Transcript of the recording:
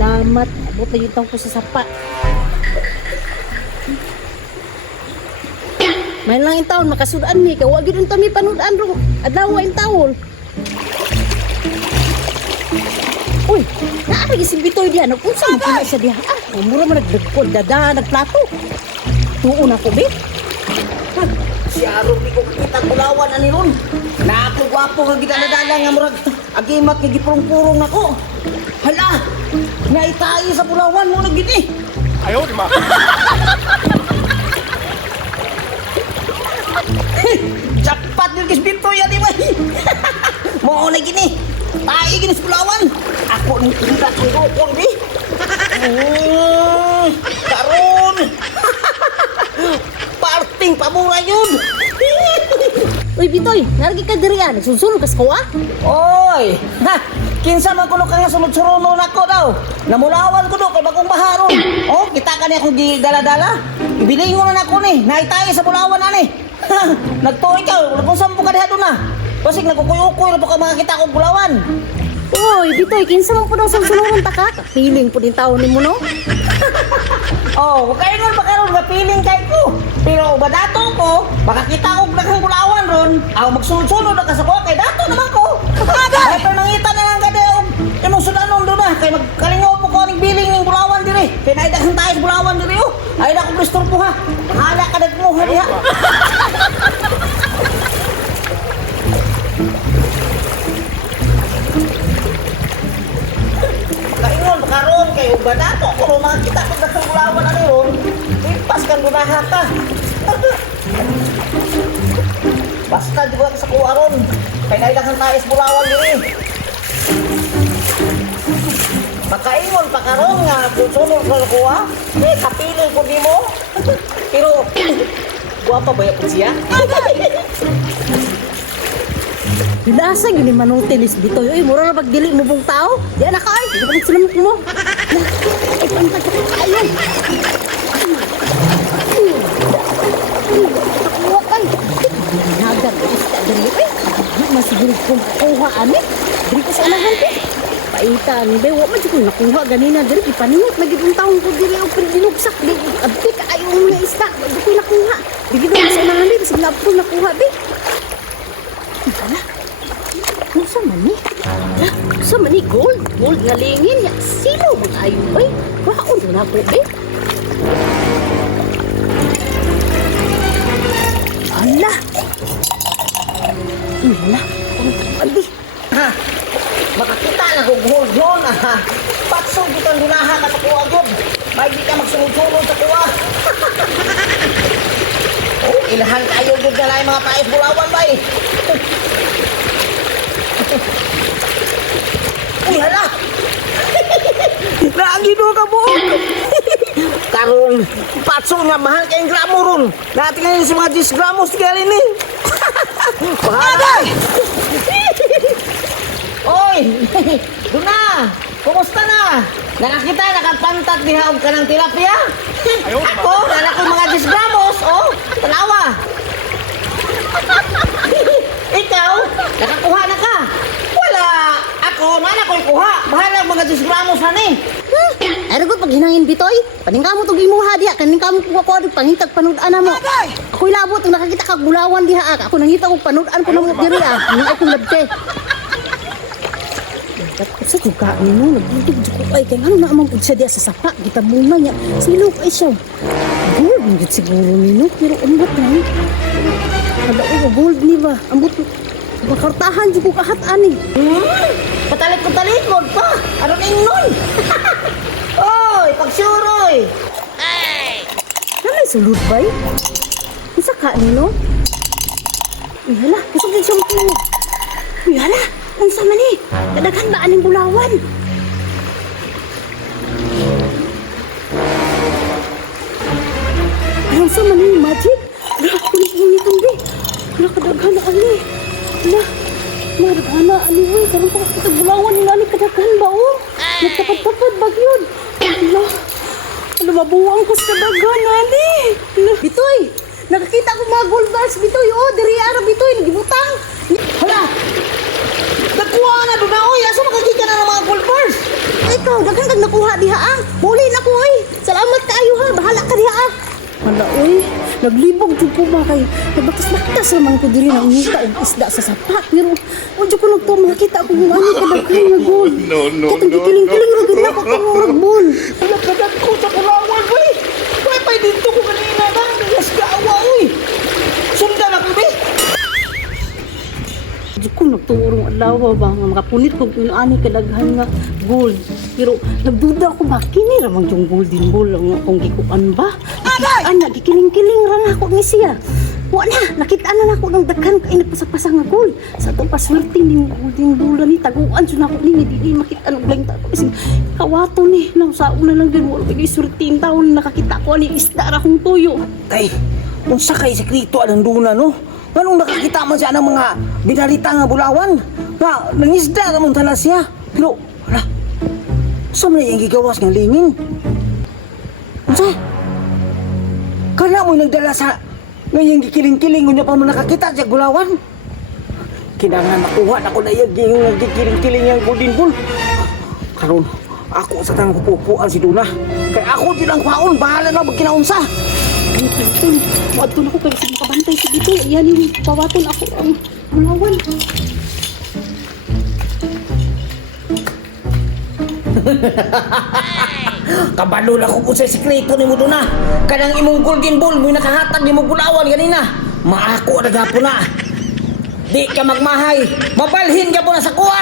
Salamat. Abot na yung taong ko sa sapa. May lang yung taon, makasudaan mi. Kawagin yung taon mi panudaan ro. Adlaw yung taon. Uy, naarag si Bitoy diha. Nagpunsa mo kina siya diha. Mura mo nagdagkod, dada, nagplato. Tuon ako, be. Si Aaron, di ko kita kulawan ani ron. Naapog-wapo nga gidala-dala nga murag agimat nga gipurong-purong nako. Hala, naitayi sa pulawan mo na gini. Ayaw, di ma. Jackpot yung kisbito yan, di ba? Mo na gini. Tayo gini sa pulawan. Ako nang tindak ng rukon, di. Karon. Parting pamura yun. Uy, Bitoy, naragi ka diri ah. Nagsunsunod kas ko ah. Oy! Ha! Kinsa man kuno ka nga sunod-suruno nako daw. Namulawan ko do kay bagong baharon. Oh, kita ka ni akong gidala-dala. Ibilingon na nako ni. Naitay sa Bulawan ani. Nagtuoy ka, kung sampo ka diha do na. Basig nagkukuy-ukuy na po ka makakita kong Bulawan. Uy, Bitoy, kinsa man po daw sunsunuron ta ka? Feeling po din taon ni mo, no? Oh, kaya nun ba karon nga piling kay ko. Pero ba dato ko, makakita ko daghang Bulawan ron. Aw magsunod-sunod na ka sa ko kay dato naman ko. Ay pero mangita na lang kada og imong sudanon do na kay magkalingaw po ko aning biling ning Bulawan dire. Kay naay daghang tayo sa Bulawan dire oh. Ay na ko gusto po ha. Hala ka dagmuha diha. Kaingon karon kay uba dato ko makita ko daghang Bulawan ani ron. Ipas kan gunaha ka. Basta di ko sa kuha ron. Kaya nailakan tayo sa Bulawan diri. Makaingon pa karon nga sunod ko kuha. Kapili ko di mo. Pero guwapa ba yapon siya? Bilasag yun ni Manutilis Bitoy. Uy, mura na pagdili mo pong tao. Di anak ka ay. Di ba nagsalamok mo? Ay, pantag ka. Ayun. Nakuha kay. Nagar ko isda dali. Ay, di masiguro kong kuha ani. Diri ko sa anahan ko. Paitan. Bewa man siya kung nakuha ganina. Diri ipaningot. Nagiging taong ko diri ang pagdinugsak. Di abdi ka ayaw mga isda. Di ko nakuha. Di ko sa anahan din. Siglab ko nakuha din. Hala. Ano sa mani? Sa mani gold? Gold nga lingin. Ya, sino mo tayo ba? Waon na ako eh. Hala! Hala! Andi! Ha? Makakita na kong hold yun ha. Patsong kitang gunaha ka sa kuha god. May di ka magsunod-sunod sa kuha. Oh, ilahan kayo good na lang mga tayo Bulawan ba eh. Uy, hala! Naagino ka mo! Karon, patso nga mahal kayong gramo ron. Natin ngayon sa mga 10 gramos gali ni. Bahala! Oy! Doon na! Kumusta na? Nakakita, nakapantat diha og kanang tilapia? Ayaw, di ma. Oh, nala ko mga 10 gramos, oh! Tanawa! Ikaw, nakakuha na ka. Wala. Ako, mana ko'y kuha. Bahala mga 10 gramos na ni. Ano ko pag hinangin Bitoy? Paning kamo to gimuha diha, kaning kamo ko ko pangitag panud-an mo. Ako'y labot ang nakakita kag Bulawan diha. Ako nangita og panud-an ko namo diri ah. Ni ay kong labte. Sa juga nimo nagbudig ko ay kay ano na amang pud siya diha sa sapa. Kita muna niya. Silok ay siya. Gold mo gid siguro nino pero umbot na. Ada o gold ni ba? Ambot makartahan jud ko kahat ani. Patalikod pa. Ano na nun? Oy, pagsuroy. Nanay sulod bay? Isa ka nino? Uy hala, kusog din siya mo. Uy hala, unsa man ni? Kadaghan ba aning Bulawan? Unsa man ni magic? Wala ko ni kundi. Wala kadaghan na ani. Wala. Kadaghan na ani uy, karon pa kita Bulawan ni ani kadaghan ba oh? Nagtapad-tapad ba yun? Wala. Ano mabuwang ko sa kadaghan ani? Bitoy, nakakita ko mga gold bars Bitoy oh, diri ara Bitoy nagibutang. Hala. Nakuha na doon na. Oy, asa makakita na ng mga gold bars? Ikaw, daghang nakuha diha ah. Muli na ko oy. Salamat kaayo ha. Bahala ka diha ah. Hala oy, naglibog jud ko ba kay bakas-bakas naman ko diri nang ngita og isda sa sapa. Pero o jud ko nagtuo makita ko kung ano kadaghan nga gold. No. Kiling-kiling ra gid ako kung ragbon. Nagkagat ko sa kulawan, uy! Pwede dito ko kanina ba? Bigas ka awa, uy! Sundan ako, be! Jud ko nagtuo adlaw ba nga makapunit ko kung ani kadaghan nga gold. Pero nagduda ako ba kini ra man yung golden ball ang akong gikuan ba? Ana gikiling-kiling ra na ako ni siya. Wa na nakita na ako ng daghan kay nagpasapasa nga gold. Sa to paswerte ni golden ball ni taguan jud nako ni di makita og lang ta. Kasi kawato ni nang sa una lang din wala kay swerting taon nakakita ko ani isda ra kong tuyo. Tay, unsa kay sekreto anang duna, no? Anong nakakita man siya ng mga binalita nga bulawan? Nga, nangisda naman tala siya. Pero, hala, saan na yung gigawas ng lingin? Unsa? Kana mo nagdala sa ngayong gikiling-kiling niya pa mo nakakita siya bulawan? Kinangan makuha na ko na yung gikiling-kiling yung golden bull. Karon, ako sa tangang pupuan si Duna. Kaya ako din ang paon, bahala na magkinaunsa. Ay, Pilton, wato na ko kaya sige makabantay sa dito. Yan yung pawaton ako ang bulawan. Kabalo na ko po sa sekreto ni mo doon na. Kanang imong golden ball mo nakahatag ni mo bulawan ganina. Maako na gapo na. Di ka magmahay. Mabalhin ka po na sa kuha.